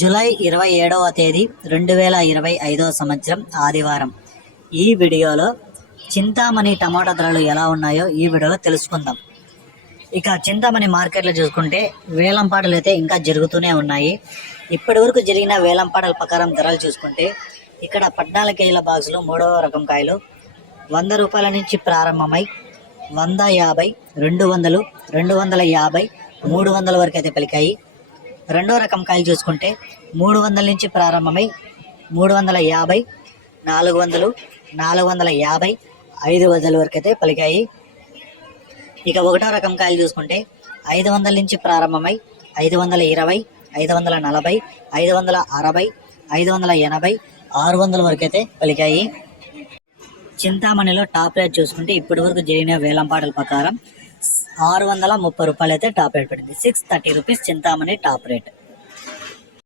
July ఇరవై ఏడవ తేదీ రెండు వేల ఇరవై ఐదవ సంవత్సరం ఆదివారం. ఈ వీడియోలో చింతామణి టమాటా ధరలు ఎలా ఉన్నాయో ఈ వీడియోలో తెలుసుకుందాం. ఇక చింతామణి మార్కెట్లో చూసుకుంటే వేలంపాటలు అయితే ఇంకా జరుగుతూనే ఉన్నాయి. ఇప్పటి వరకు జరిగిన వేలంపాటల ప్రకారం ధరలు చూసుకుంటే ఇక్కడ పద్నాలుగు కేజీల బాక్సులు మూడవ రకం కాయలు వంద రూపాయల నుంచి ప్రారంభమై వంద యాభై రెండు వందలు రెండు వందల యాభై మూడు వందల వరకు అయితే పలికాయి. రెండో రకం కాయలు చూసుకుంటే మూడు వందల నుంచి ప్రారంభమై మూడు వందల యాభై నాలుగు వందలు నాలుగు వందల యాభై ఐదు వందల వరకు అయితే పలికాయి. ఇక ఒకటో రకం కాయలు చూసుకుంటే ఐదు వందల నుంచి ప్రారంభమై ఐదు వందల ఇరవై ఐదు వందల నలభై ఐదు వందల అరవై ఐదు వందల ఎనభై ఆరు వందల వరకు అయితే పలికాయి. చింతామణిలో టాప్ రేట్ చూసుకుంటే ఇప్పటి వరకు జరిగిన వేలంపాటల ప్రకారం ఆరు వందల ముప్పై రూపాయలు అయితే టాప్ రేట్ పడింది six thirty rupees Chintamani top rate.